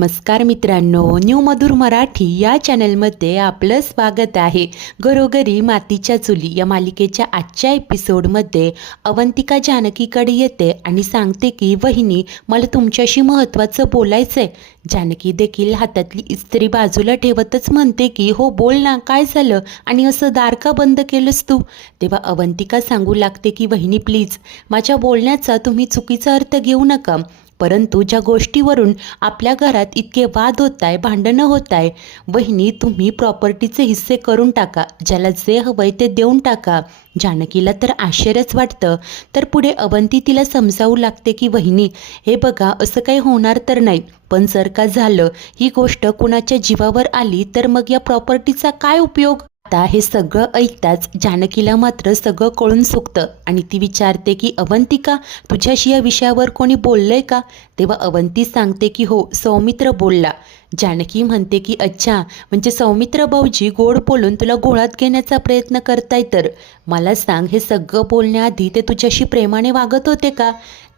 नमस्कार मित्रांनो, न्यू मधुर मराठी या चॅनलमध्ये आपलं स्वागत आहे. घरोघरी मातीच्या चुली या मालिकेच्या आजच्या एपिसोडमध्ये अवंतिका जानकीकडे येते आणि सांगते की वहिनी, मला तुमच्याशी महत्त्वाचं बोलायचं आहे. जानकी देखील हातातली इस्त्री बाजूला ठेवतच म्हणते की हो बोल ना, काय झालं आणि असं दार का बंद केलंस तू? तेव्हा अवंतिका सांगू लागते की वहिनी प्लीज, माझ्या बोलण्याचा तुम्ही चुकीचा अर्थ घेऊ नका, परंतु ज्या गोष्टीवरून आपल्या घरात इतके वाद होत आहे, भांडणं होत आहे, वहिनी तुम्ही प्रॉपर्टीचे हिस्से करून टाका, ज्याला जे हवंय ते देऊन टाका. जानकीला तर आश्चर्यच वाटतं. तर पुढे अवंती तिला समजावू लागते की वहिनी, हे बघा असं काही होणार तर नाही, पण जर का झालं, ही गोष्ट कुणाच्या जीवावर आली तर मग या प्रॉपर्टीचा काय उपयोग? आता हे सगळं ऐकताच जानकीला मात्र सगळं कळून सुकतं आणि ती विचारते की अवंतिका, तुझ्याशी या विषयावर कोणी बोललंय का? तेव्हा अवंती सांगते की हो, सौमित्र बोलला. जानकी म्हणते की अच्छा, म्हणजे सौमित्र भाऊजी गोड बोलून तुला गोळात घेण्याचा प्रयत्न करताय. तर मला सांग, हे सगळं बोलण्याआधी ते तुझ्याशी प्रेमाने वागत होते का?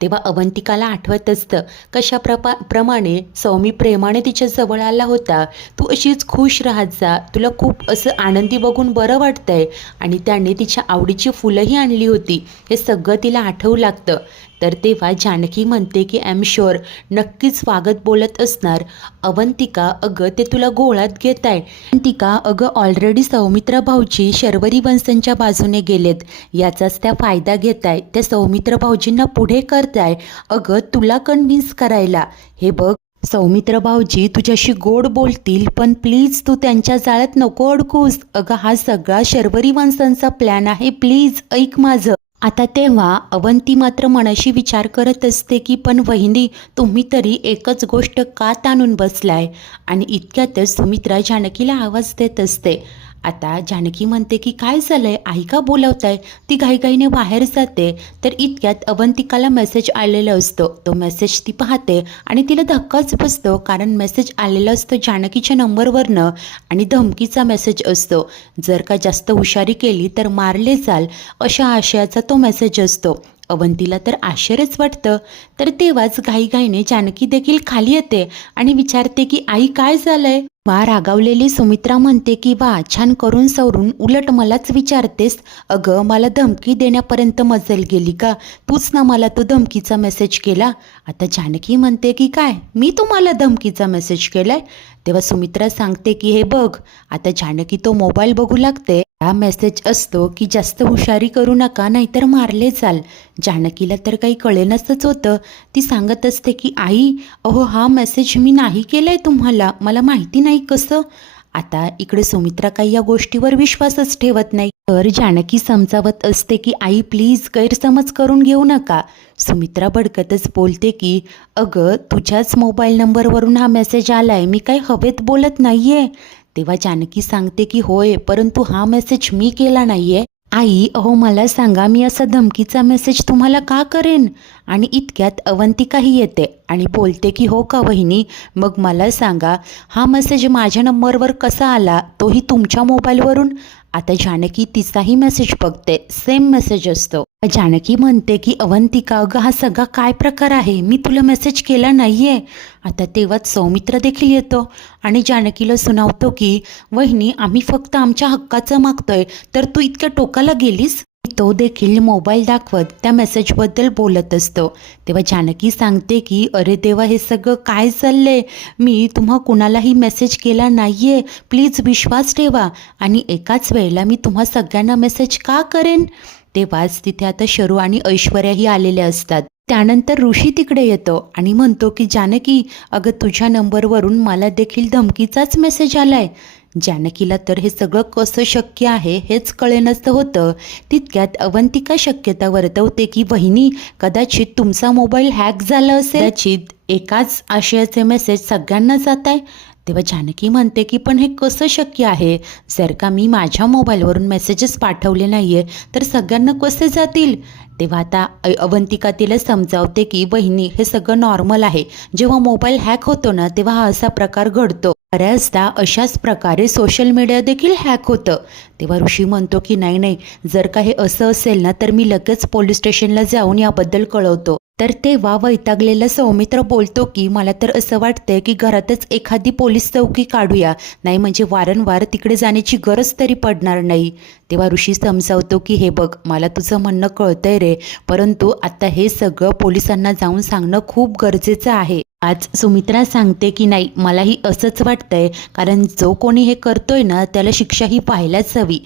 तेव्हा अवंतिकाला आठवत असतं प्रमाणे सौमी प्रेमाने तिच्या जवळ आला होता. तू अशीच खुश राहत जा, तुला खूप असं आनंदी बघून बरं वाटतंय, आणि त्याने तिच्या आवडीची फुलंही आणली होती. हे सगळं तिला आठवू लागतं. तर तेव्हा जानकी म्हणते की आय एम शुअर, नक्कीच वागत बोलत असणार. अवंतिका, अगं ते तुला गोळात घेत आहे. अवंतिका, अगं ऑलरेडी सौमित्र भाऊजी शर्वरी वंशांच्या बाजूने गेलेत, याचाच त्या फायदा घेत आहे. त्या सौमित्र भाऊजींना पुढे करताय अगं तुला कन्व्हिन्स करायला. हे बघ सौमित्र भाऊजी तुझ्याशी गोड बोलतील, पण प्लीज तू त्यांच्या जाळ्यात नको अडकूस. अगं हा सगळा शर्वरी वंशांचा प्लॅन आहे, प्लीज ऐक माझं. आता तेव्हा अवंती मात्र मनाशी विचार करत असते की पण वहिनी, तुम्ही तरी एकच गोष्ट का ताणून बसलाय? आणि इतक्यातच सुमित्रा जानकीला आवाज देत असते. आता जानकी म्हणते की काय झालंय, आई का बोलवताय? ती घाईघाईने बाहेर जाते. तर इतक्यात अवंतिकाला मेसेज आलेला असतो. तो मेसेज ती पाहते आणि तिला धक्काच बसतो, कारण मेसेज आलेला असतो जानकीच्या नंबरवरनं आणि धमकीचा मेसेज असतो. जर का जास्त हुशारी केली तर मारले जाल, अशा आशयाचा तो मेसेज असतो. अवंतीला तर आश्चर्यच वाटतं. तर तेव्हाच घाईघाईने जानकी देखील खाली येते आणि विचारते की आई काय झालंय? वा रागावलेली सुमित्रा म्हणते की वा, छान करून सवरून उलट मलाच विचारतेस. अगं मला धमकी देण्यापर्यंत मजल गेली का? तूच ना मला तो धमकीचा मेसेज केला. आता जानकी म्हणते की काय, मी तुम्हाला धमकीचा मेसेज केलाय? तेव्हा सुमित्रा सांगते की हे बघ. आता जानकी तो मोबाईल बघू लागते. हा मेसेज असतो की जास्त हुशारी करू नका, नाहीतर मारले जाल. जानकीला तर काही कळेनच होतं. ती सांगत असते की आई, अहो हा मेसेज मी नाही केलाय तुम्हाला, मला माहिती नाही कसं. आता इकडे सुमित्रा काही या गोष्टीवर विश्वासच ठेवत नाही. तर जानकी समजावत असते की आई प्लीज गैरसमज करून घेऊ नका. सुमित्रा भडकतच बोलते की अगं तुझ्याच मोबाईल नंबरवरून हा मेसेज आलाय, मी काही हवेत बोलत नाहीये. तेव्हा जानकी सांगते की होय, परंतु हा मेसेज मी केला नाहीये. आई, अहो मला सांगा, मी असा धमकीचा मेसेज तुम्हाला का करेन? आणि इतक्यात अवंतिकाही येते आणि बोलते की हो का वहिनी, मग मला सांगा, हा मेसेज माझ्या नंबरवर कसा आला, तोही तुमच्या मोबाईलवरून? आता जानकी तिचाही मेसेज बघते, सेम मेसेज असतो. जानकी म्हणते की अवंतिका, अगं हा सगळा काय प्रकार आहे, मी तुला मेसेज केला नाहीये. आता तेव्हाच सौमित्र देखील येतो आणि जानकीला सुनावतो की वहिनी, आम्ही फक्त आमच्या हक्काचं मागतोय, तर तू इतक्या टोकाला गेलीस? तो देखील मोबाईल दाखवत त्या मेसेजबद्दल बोलत असतो. तेव्हा जानकी सांगते की अरे देवा, हे सगळं काय चाललंय? मी तुम्हा कुणालाही मेसेज केला नाहीये, प्लीज विश्वास ठेवा. आणि एकाच वेळेला मी तुम्हा सगळ्यांना मेसेज का करेन? तेव्हाच तिथे आता शरू आणि ऐश्वर्याही आलेल्या असतात. त्यानंतर ऋषी तिकडे येतो आणि म्हणतो की जानकी, अगं तुझ्या नंबरवरून मला देखील धमकीचाच मेसेज आलाय. जानकीला तर हे सगळं कसं शक्य आहे हेच कळेनच होतं. तितक्यात अवंतिका शक्यता वर्तवते की वहिनी, कदाचित तुमचा मोबाईल हॅक झाला असेल, कदाचित एकाच आशयाचे मेसेज सगळ्यांना जात आहे. तेव्हा जानकी म्हणते की पण हे कसं शक्य आहे? जर का मी माझ्या मोबाईलवरून मेसेजेस पाठवले नाहीये तर सगळ्यांना कसे जातील? तेव्हा आता अवंतिका तिला समजावते की वहिनी, हे सगळं नॉर्मल आहे. जेव्हा मोबाईल हॅक होतो ना, तेव्हा हा असा प्रकार घडतो. बऱ्याचदा अशाच प्रकारे सोशल मीडिया देखील हॅक होतं. तेव्हा ऋषी म्हणतो की नाही, जर का हे असं असेल ना, तर मी लगेच पोलीस स्टेशनला जाऊन याबद्दल कळवतो. तर तेव्हा वैतागलेला सौमित्र बोलतो की मला तर असं वाटतंय की घरातच एखादी पोलीस चौकी काढूया, नाही म्हणजे वारंवार तिकडे जाण्याची गरज तरी पडणार नाही. तेव्हा ऋषी समजावतो की हे बघ, मला तुझं म्हणणं कळतंय रे, परंतु आता हे सगळं पोलिसांना जाऊन सांगणं खूप गरजेचं आहे. आज सुमित्रा सांगते की नाही, मलाही असंच वाटतंय, कारण जो कोणी हे करतोय ना त्याला शिक्षा ही व्हायलाच हवी.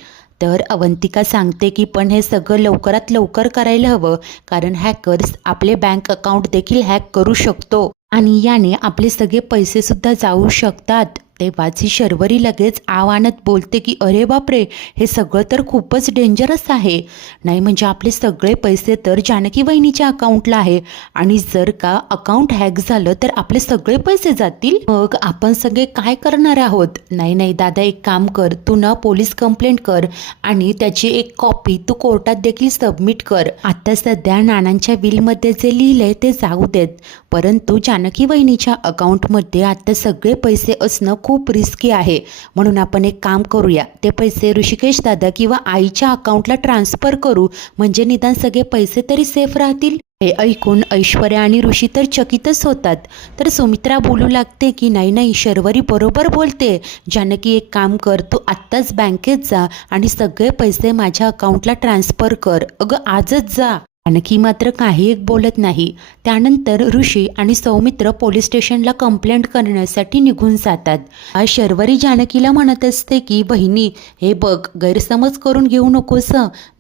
तर अवंतिका सांगते की पण हे सगळं लवकरात लवकर करायला हवं, कारण हॅकर्स आपले बँक अकाउंट देखील हॅक करू शकतो आणि याने आपले सगळे पैसे सुद्धा जाऊ शकतात. तेव्हाच ही शर्वरी लगेच आव आणत बोलते की अरे बापरे, हे सगळं तर खूपच डेंजरस आहे. नाही म्हणजे आपले सगळे पैसे तर जानकी वहिनीच्या अकाउंटला आहे आणि जर का अकाउंट हॅक झालं तर आपले सगळे पैसे जातील, मग आपण सगळे काय करणार आहोत. नाही नाही दादा, एक काम कर, तू ना पोलीस कंप्लेंट कर आणि त्याची एक कॉपी तू कोर्टात देखील सबमिट कर. आता सध्या नानांच्या विलमध्ये जे लिहिलंय ते जाऊ देत, परंतु जानकी वहिनीच्या अकाउंटमध्ये आता सगळे पैसे असणं खूप रिस्की आहे. म्हणून आपण एक काम करूया, ते पैसे ऋषिकेश दादा किंवा आईच्या अकाउंटला ट्रान्सफर करू, म्हणजे निदान सगळे पैसे तरी सेफ राहतील. हे ऐकून ऐश्वर्या आणि ऋषी तर चकितच होतात. तर सुमित्रा बोलू लागते की नाही नाही, शर्वरी बरोबर बोलते. जानकी, एक काम कर, तू आत्ताच बँकेत जा आणि सगळे पैसे माझ्या अकाउंटला ट्रान्सफर कर. अगं आजच जा. जानकी मात्र काही एक बोलत नाही. त्यानंतर ऋषी आणि सौमित्र पोलीस स्टेशनला कंप्लेंट करण्यासाठी निघून जातात. आज शर्वरी जानकीला म्हणत असते की बहिणी, हे बघ, गैरसमज करून घेऊ नकोस,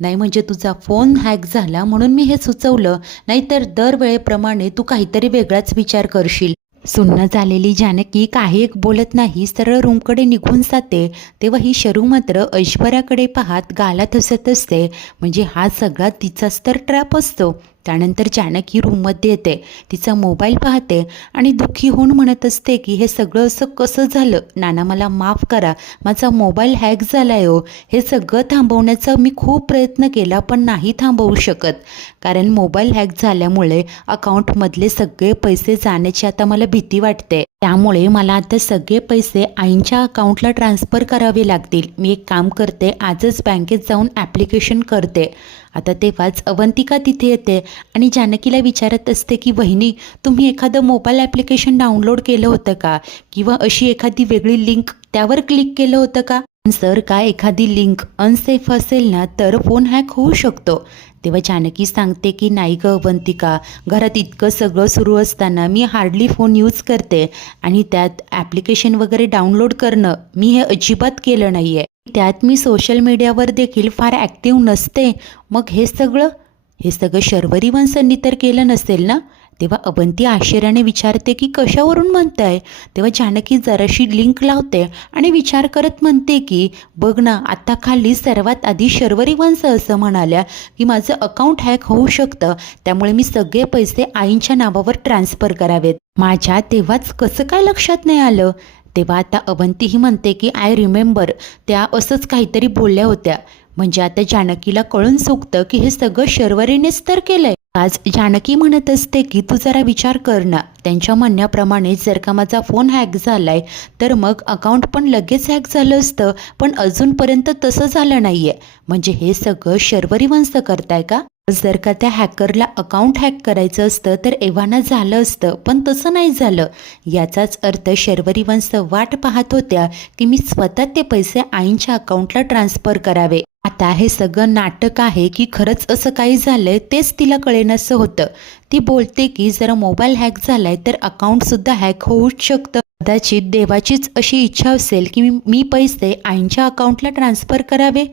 नाही म्हणजे तुझा फोन हॅक झाला म्हणून मी हे सुचवलं, नाहीतर दरवेळेप्रमाणे तू काहीतरी वेगळाच विचार करशील. सुन्न झालेली जानकी काही एक बोलत नाही, सरळ रूमकडे निघून जाते. तेव्हा ही शरू मात्र ऐश्वर्याकडे पाहत गालात हसत असते, म्हणजे हा सगळा तिचाच तर ट्रॅप असतो. त्यानंतर जानकी रूममध्ये येते, तिचा मोबाईल पाहते आणि दुःखी होऊन म्हणत असते की हे सगळं असं कसं झालं. नाना मला माफ करा, माझा मोबाईल हॅक झाला आहे हो. हे सगळं थांबवण्याचा मी खूप प्रयत्न केला पण नाही थांबवू शकत, कारण मोबाईल हॅक झाल्यामुळे अकाउंटमधले सगळे पैसे जाण्याची आता मला भीती वाटते. त्यामुळे मला आता सगळे पैसे आईंच्या अकाउंटला ट्रान्सफर करावे लागतील. मी एक काम करते, आजच बँकेत जाऊन ॲप्लिकेशन करते. आता तेव्हाच अवंतिका तिथे येते आणि जानकीला विचारत असते की वहिनी, तुम्ही एखादं मोबाईल ॲप्लिकेशन डाउनलोड केलं होतं का, किंवा अशी एखादी वेगळी लिंक त्यावर क्लिक केलं होतं का. जर का एखादी लिंक अनसेफ असेल ना तर फोन हॅक होऊ शकतो. तेव्हा जानकी सांगते की नाही ग अवंतिका, घरात इतकं सगळं सुरू असताना मी हार्डली फोन यूज करते आणि त्यात ॲप्लिकेशन वगैरे डाउनलोड करणं मी हे अजिबात केलं नाही आहे. त्यात मी सोशल मीडियावर देखील फार ॲक्टिव्ह नसते. मग हे सगळं शर्वरी वंशांनी तर केलं नसेल ना. तेव्हा अवंती आश्चर्याने विचारते की कशावरून म्हणताय. तेव्हा जानकी जराशी लिंक लावते आणि विचार करत म्हणते की बघ ना, आता खाली सर्वात आधी शर्वरी वंश असं म्हणाल्या की माझं अकाउंट हॅक होऊ शकतं, त्यामुळे मी सगळे पैसे आईंच्या नावावर ट्रान्सफर करावेत. माझ्या तेव्हाच कसं काय लक्षात नाही आलं. तेव्हा आता अवंतीही म्हणते की आय रिमेंबर, त्या असंच काहीतरी बोलल्या होत्या. म्हणजे आता जानकीला कळून चुकतं की हे सगळं शर्वरीनेच तर केलंय. आज जानकी म्हणत असते की तू जरा विचार कर ना, त्यांच्या म्हणण्याप्रमाणे जर का माझा फोन हॅक झालाय तर मग अकाउंट पण लगेच हॅक झालं असतं, पण अजूनपर्यंत तसं झालं नाहीये. म्हणजे हे सगळं शर्वरी वंश करताय का. जर का त्या हॅकरला अकाउंट हॅक करायचं असतं तर एव्हाना झालं असतं, पण तसं नाही झालं. याचाच अर्थ शर्वरी वंश वाट पाहत होत्या की मी स्वतः ते पैसे आईंच्या अकाउंटला ट्रान्सफर करावे. आता हे सगळं नाटक आहे की खरंच असं काही झालंय तेच तिला कळेनासं होतं. ती बोलते की जर मोबाईल हॅक झालाय तर अकाउंटसुद्धा हॅक होऊच शकतं. कदाचित देवाचीच अशी इच्छा असेल की मी पैसे आईंच्या अकाउंटला ट्रान्सफर करावे.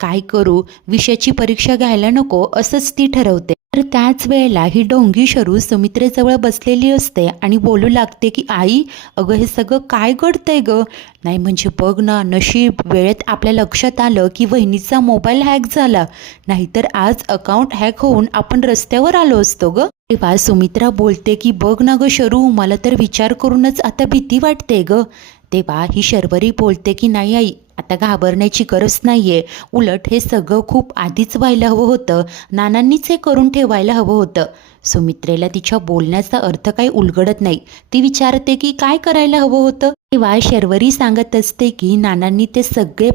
काय करू, विषयाची परीक्षा घ्यायला नको असंच ती ठरवते. तर त्याच वेळेला ही ढोंगी शरू सुमित्रेजवळ बसलेली असते आणि बोलू लागते की आई, अगं हे सगळं काय घडतंय ग. नाही म्हणजे बघ ना, नशीब वेळेत आपल्या लक्षात आलं की वहिनीचा मोबाईल हॅक झाला, नाहीतर आज अकाउंट हॅक होऊन आपण रस्त्यावर आलो असतो ग. तेव्हा सुमित्रा बोलते की बघ ना ग शरू, मला तर विचार करूनच आता भीती वाटते ग. तेव्हा ही शर्वरी बोलते की नाही आई, आता आता घाबरण्याची गरज नाहीये. उलट हे सगळं खूप आधीच व्हायला हवं होतं. नानांनीच हे करून ठेवायला हवं होतं. सुमित्रेला तिच्या बोलण्याचा अर्थ काही उलगडत नाही. ती विचारते की काय करायला हवं होतं. तेव्हा शर्वरी सांगत असते की नानांनी ते सगळे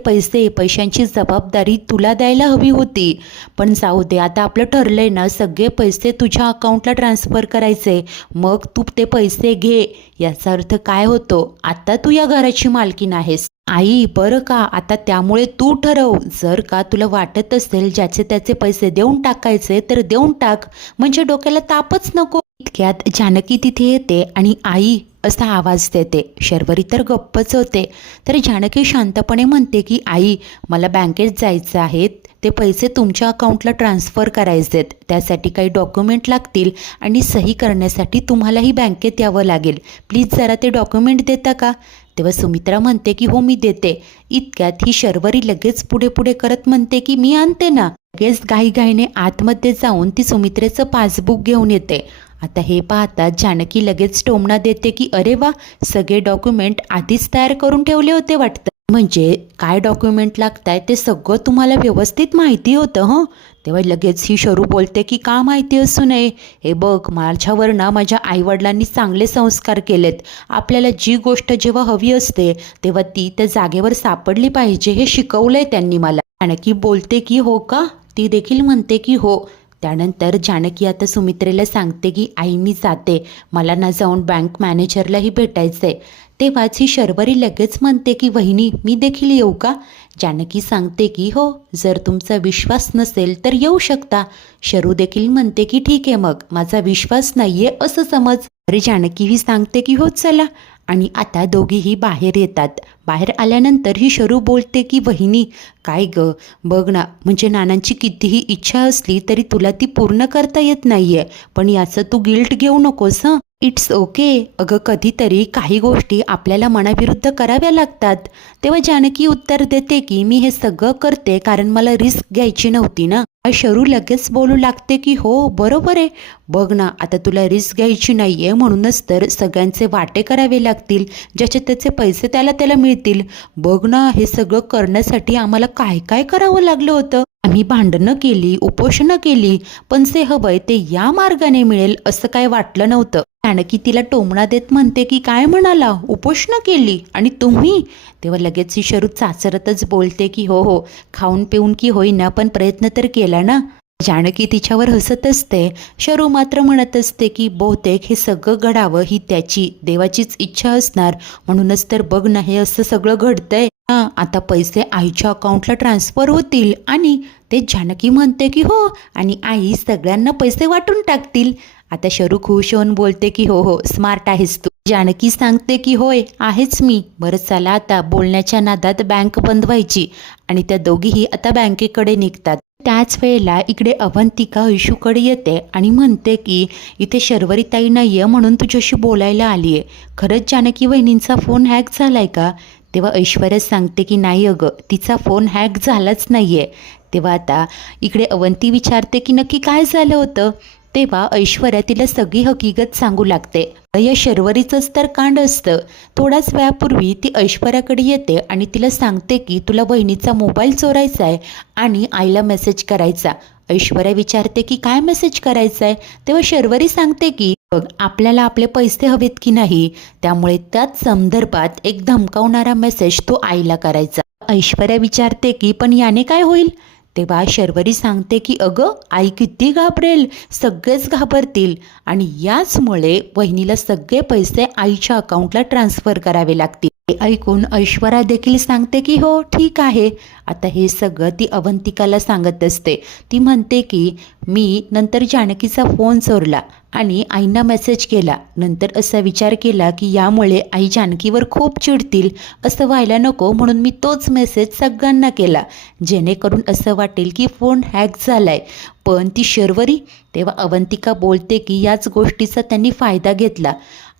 पैशांची जबाबदारी तुला द्यायला हवी होती. पण जाऊ दे, आता आपलं ठरलंय ना, सगळे पैसे तुझ्या अकाउंटला ट्रान्सफर करायचे. मग तू ते पैसे घे. याचा अर्थ काय होतो? आता तू या घराची मालकीण आहेस. आई बरं का, आता त्यामुळे तू ठरव. जर का तुला वाटत असेल ज्याचे त्याचे पैसे देऊन टाकायचे तर देऊन टाक, म्हणजे डोक्याला तापच नको. इतक्यात जानकी तिथे येते आणि आई असा आवाज देते. शर्वरी तर गप्पच होते. तर जानकी शांतपणे म्हणते की आई, मला बँकेत जायचं आहे. ते पैसे तुमच्या अकाउंटला ट्रान्सफर करायचेत. त्यासाठी काही डॉक्युमेंट लागतील आणि सही करण्यासाठी तुम्हालाही बँकेत यावं लागेल. प्लीज जरा ते डॉक्युमेंट देता का? तेव्हा सुमित्रा म्हणते की हो मी देते. इतक्यात ही शर्वरी लगेच पुढे पुढे करत म्हणते की मी आणते ना. लगेच घाईघाईने आतमध्ये जाऊन ती सुमित्रेचं पासबुक घेऊन येते. आता हे पाहता जानकी लगेच टोमणा देते की अरे वा, सगळे डॉक्युमेंट आधीच तयार करून ठेवले होते वाटतं. म्हणजे काय डॉक्युमेंट लागताय ते सगळं तुम्हाला व्यवस्थित माहिती होतं हं. तेव्हा लगेच ही शरू बोलते की का माहिती असू नये? हे बघ, माझ्यावर ना माझ्या आईवडिलांनी चांगले संस्कार केलेत. आपल्याला जी गोष्ट जेव्हा हवी असते तेव्हा ती त्या जागेवर सापडली पाहिजे हे शिकवलंय त्यांनी मला. जानकी बोलते की हो का? ती देखील म्हणते की हो. त्यानंतर जानकी आता सुमित्रेला सांगते की आई मी जाते, मला ना जाऊन बँक मॅनेजरलाही भेटायचं आहे. तेव्हाच ही शर्वरी लगेच म्हणते की वहिनी मी देखील येऊ का? जानकी सांगते की हो, जर तुमचा विश्वास नसेल तर येऊ शकता. शरू देखील म्हणते की ठीक आहे, मग माझा विश्वास नाहीये असं समज. अरे जानकीही सांगते की हो चला. आणि आता दोघीही बाहेर येतात. बाहेर आल्यानंतर ही शरू बोलते की वहिनी काय ग, बघ ना, म्हणजे नानांची कितीही इच्छा असली तरी तुला ती पूर्ण करता येत नाहीये. पण याचं तू गिल्ट घेऊ नकोस हं. It's okay. अगं कधीतरी काही गोष्टी आपल्याला मनाविरुद्ध कराव्या लागतात. तेव्हा जानकी उत्तर देते की मी हे सगळं करते कारण मला रिस्क घ्यायची नव्हती ना. शरू लगेच बोलू लागते की हो बरोबर आहे. बघ ना, आता तुला रिस्क घ्यायची नाहीये म्हणूनच तर सगळ्यांचे वाटे करावे लागतील. ज्याचे त्याचे पैसे त्याला मिळतील. बघ ना, हे सगळं करण्यासाठी आम्हाला काय काय करावं लागलं होतं. आम्ही भांडणं केली, उपोषणं केली, पण जे हवंय ते या मार्गाने मिळेल असं काय वाटलं नव्हतं. जानकी तिला टोमणा देत म्हणते की काय म्हणाला, उपोषणं केली आणि तुम्ही? तेव्हा लगेच ही शरू चाचरतच बोलते की हो हो, खाऊन पिऊन की होईना पण प्रयत्न तर केला ना. जानकी तिच्यावर हसत असते. शरू मात्र म्हणत असते की बहुतेक हे सगळं घडावं ही त्याची देवाचीच इच्छा असणार, म्हणूनच तर बघ ना हे असं सगळं घडतंय. हां, आता पैसे आईच्या अकाउंटला ट्रान्सफर होतील आणि ते जानकी म्हणते की हो, आणि आई सगळ्यांना पैसे वाटून टाकतील. आता शरू खुश होऊन बोलते की हो हो, स्मार्ट आहेस तू. जानकी सांगते की होय आहेच मी. बरं चला, आता बोलण्याच्या नादात बँक बंद व्हायची आणि त्या दोघीही आता बँकेकडे निघतात. त्याच वेळेला इकडे अवंतिका ऐशूकडे येते आणि म्हणते की इथे शर्वरी ताई नाही आहे म्हणून तुझ्याशी बोलायला आली आहे. खरंच जानकी वहिनींचा फोन हॅक झालाय का? तेव्हा ऐश्वर्या सांगते की नाही अगं, तिचा फोन हॅक झालाच नाही आहे. तेव्हा आता इकडे अवंती विचारते की नक्की काय झालं होतं? तेव्हा ऐश्वर्या तिला सगळी हकीकत सांगू लागते. या शर्वरीचंच तर कांड असतं. थोड्याच वेळापूर्वी ती ऐश्वर्याकडे येते आणि तिला सांगते की तुला वहिनीचा मोबाईल चोरायचा आहे आणि आईला मेसेज करायचा. ऐश्वर्या विचारते की काय मेसेज करायचा आहे? तेव्हा शर्वरी सांगते की बघ, आपल्याला आपले पैसे हवेत की नाही, त्यामुळे त्याच संदर्भात एक धमकावणारा मेसेज तो आईला करायचा. ऐश्वर्या विचारते की पण याने काय होईल? तेव्हा शर्वरी सांगते की अगं आई किती घाबरेल, सगळेच घाबरतील आणि याचमुळे वहिनीला सगळे पैसे आईच्या अकाउंटला ट्रान्सफर करावे लागतील. हे ऐकून ऐश्वर्या देखील सांगते की हो ठीक आहे. आता हे सगळं ती अवंतिकाला सांगत असते. ती म्हणते की मी नंतर जानकीचा फोन चोरला आणि आईंना मेसेज केला. नंतर असा विचार केला की यामुळे आई जानकीवर खूप चिडतील, असं व्हायला नको म्हणून मी तोच मेसेज सगळ्यांना केला, जेणेकरून असं वाटेल की फोन हॅक झालाय. पण ती शर्वरी? तेव्हा अवंतिका बोलते की याच गोष्टीचा त्यांनी फायदा घेतला.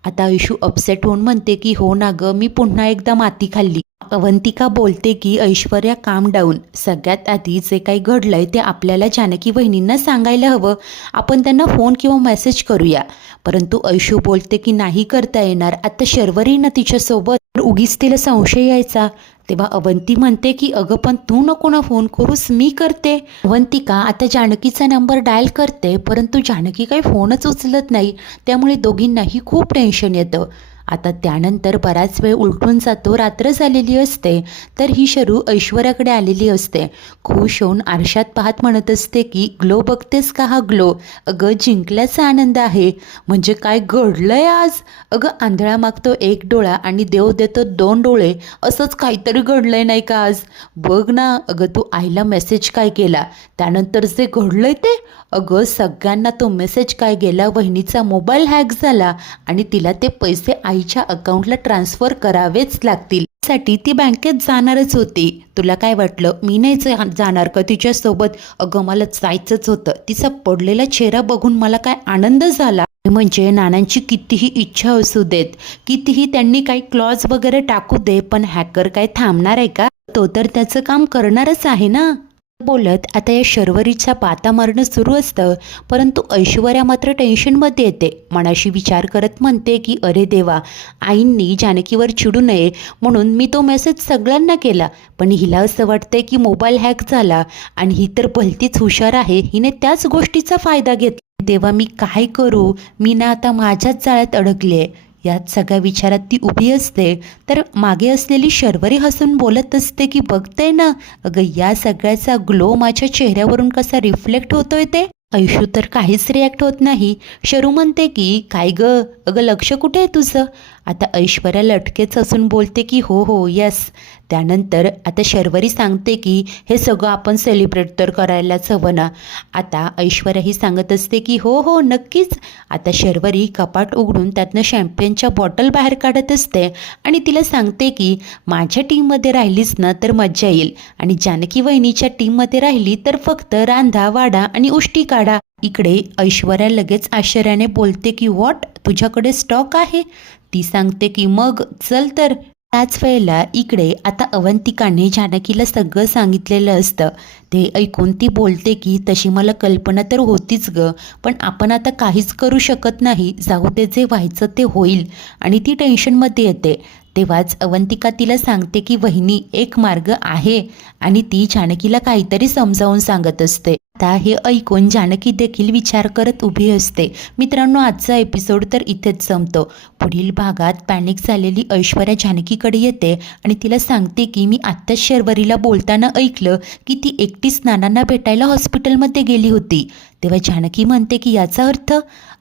आता ऐशू अपसेट होऊन म्हणते की हो ना गं, मी पुन्हा एकदा माती खाल्ली. अवंतिका बोलते की ऐश्वर्या काम डाऊन. सगळ्यात आधी जे काही घडलंय ते आपल्याला जानकी वहिनींना सांगायला हवं. आपण त्यांना फोन किंवा मेसेज करूया. परंतु ऐशू बोलते की नाही करता येणार. आता शर्वरी ना तिच्यासोबत, उगीच तिला संशय यायचा. तेव्हा अवंती म्हणते की अगं पण तू नको ना फोन करूस, मी करते. अवंतिका आता जानकीचा नंबर डायल करते, परंतु जानकी काही फोनच उचलत नाही. त्यामुळे दोघींनाही खूप टेन्शन येतं. आता त्यानंतर बराच वेळ उलटून जातो, रात्र झालेली असते. तर ही शरू ऐश्वर्याकडे आलेली असते. खुश होऊन आरशात पाहत म्हणत असते की ग्लो बघतेस का हा ग्लो? अगं जिंकल्याचा आनंद आहे. म्हणजे काय घडलंय आज? अगं आंधळा मागतो एक डोळा आणि देव देतो 2 डोळे, असंच काहीतरी घडलंय नाही का आज? बघ ना, अगं तू आईला मेसेज काय केला, त्यानंतर जे घडलंय ते. अगं सगळ्यांना तो मेसेज काय गेला, वहिनीचा मोबाईल हॅक झाला आणि तिला ते पैसे आईच्या अकाउंटला ट्रान्सफर करावेच लागतील. साठी ती बँकेत जाणारच होती. तुला काय वाटलं मी नाही जाणार का तिच्यासोबत? अगं मला जायचंच होतं. तिचा पडलेला चेहरा बघून मला काय आनंद झाला. म्हणजे नानांची कितीही इच्छा असू देत, कितीही त्यांनी काही क्लॉज वगैरे टाकू दे, पण हॅकर काय थांबणार आहे का? तो तर त्याचं काम करणारच आहे ना. बोलत आता या शर्वरीचा पाता मारणं सुरू असतं. परंतु ऐश्वर्या मात्र टेन्शनमध्ये येते. मनाशी विचार करत म्हणते की अरे देवा, आईंनी जानकीवर चिडू नये म्हणून मी तो मेसेज सगळ्यांना केला, पण हिला असं वाटतंय की मोबाईल हॅक झाला आणि ही तर भलतीच हुशार आहे, हिने त्याच गोष्टीचा फायदा घेतला. तेव्हा मी काय करू? मी ना आता माझ्याच जाळ्यात अडकले. यात सगळ्या विचारात ती उभी असते. तर मागे असलेली शर्वरी हसून बोलत असते की बघते ना, अगं या सगळ्याचा ग्लो माझ्या चेहऱ्यावरून कसा रिफ्लेक्ट होतोय ते. ऐशू तर काहीच रिॲक्ट होत नाही. शरू म्हणते की काय ग, अगं लक्ष कुठे आहे तुझं? आता ऐश्वर्या लटकेच असून बोलते की हो हो यस. त्यानंतर आता शर्वरी सांगते की हे सगळं आपण सेलिब्रेट तर करायलाच हवं ना. आता ऐश्वर्या ही सांगत असते की हो हो नक्कीच. आता शर्वरी कपाट उघडून त्यातनं शॅम्पेनच्या बॉटल बाहेर काढत असते आणि तिला सांगते की माझ्या टीममध्ये राहिलीस ना तर मज्जा येईल, आणि जानकी वहिनीच्या टीममध्ये राहिली तर फक्त रांधा वाडा आणि उष्टी काढा. इकडे ऐश्वर्या लगेच आश्चर्याने बोलते की व्हॉट, तुझ्याकडे स्टॉक आहे? ती सांगते की मग चल तर. त्याच वेळेला इकडे आता अवंतिकाने जानकीला सगळं सांगितलेलं असतं. ते ऐकून ती बोलते की तशी मला कल्पना तर होतीच ग, पण आपण आता काहीच करू शकत नाही, जाऊ दे, जे व्हायचं ते होईल. आणि ती टेन्शनमध्ये येते. तेव्हाच अवंतिका तिला सांगते की वहिनी एक मार्ग आहे, आणि ती जानकीला काहीतरी समजावून सांगत असते. आता हे ऐकून जानकी देखील विचार करत उभी असते. मित्रांनो, आजचा एपिसोड तर इथेच संपतो. पुढील भागात पॅनिक झालेली ऐश्वर्या जानकीकडे येते आणि तिला सांगते की मी आत्ताच शर्वरीला बोलताना ऐकलं की ती एकटीच नानांना भेटायला हॉस्पिटलमध्ये गेली होती. तेव्हा जानकी म्हणते की याचा अर्थ?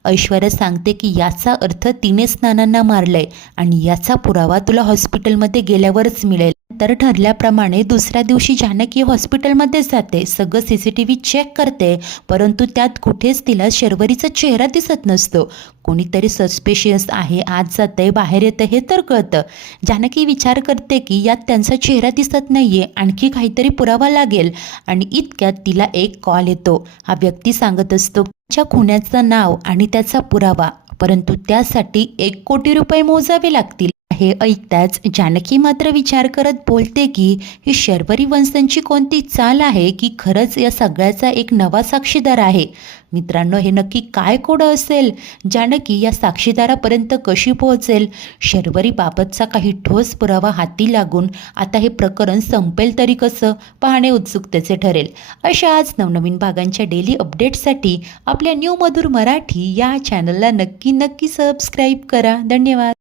ऐश्वर्या सांगते की याचा अर्थ तिनेच नानांना मारलंय आणि याचा पुरावा तुला हॉस्पिटलमध्ये गेल्यावरच मिळेल. तर ठरल्याप्रमाणे दुसऱ्या दिवशी जानकी हॉस्पिटलमध्ये जाते. सगळं CCTV चेक करते, परंतु त्यात कुठेच तिला शर्वरीचा चेहरा दिसत नसतो. कोणीतरी सस्पिशियस आहे, आत जातंय बाहेर येतं हे तर कळतं. जानकी विचार करते की यात त्यांचा चेहरा दिसत नाहीये, आणखी काहीतरी पुरावा लागेल. आणि इतक्यात तिला एक कॉल येतो. हा व्यक्ती सांगत असतो त्याच्या खुन्याचं नाव आणि त्याचा पुरावा, परंतु त्यासाठी 1 कोटी रुपये मोजावे लागतील. हे ऐकताच जानकी मात्र विचार करत बोलते की ही शर्वरी वंशांची कोणती चाल आहे की खरंच या सगळ्याचा एक नवा साक्षीदार आहे. मित्रांनो, हे नक्की काय कोडं असेल? जानकी या साक्षीदारापर्यंत कशी पोहोचेल? शर्वरीबाबतचा काही ठोस पुरावा हाती लागून आता हे प्रकरण संपेल तरी कसं, पाहणे उत्सुकतेचे ठरेल. अशाच नवनवीन भागांच्या डेली अपडेट्ससाठी आपल्या न्यू मधुर मराठी या चॅनलला नक्की सबस्क्राईब करा. धन्यवाद.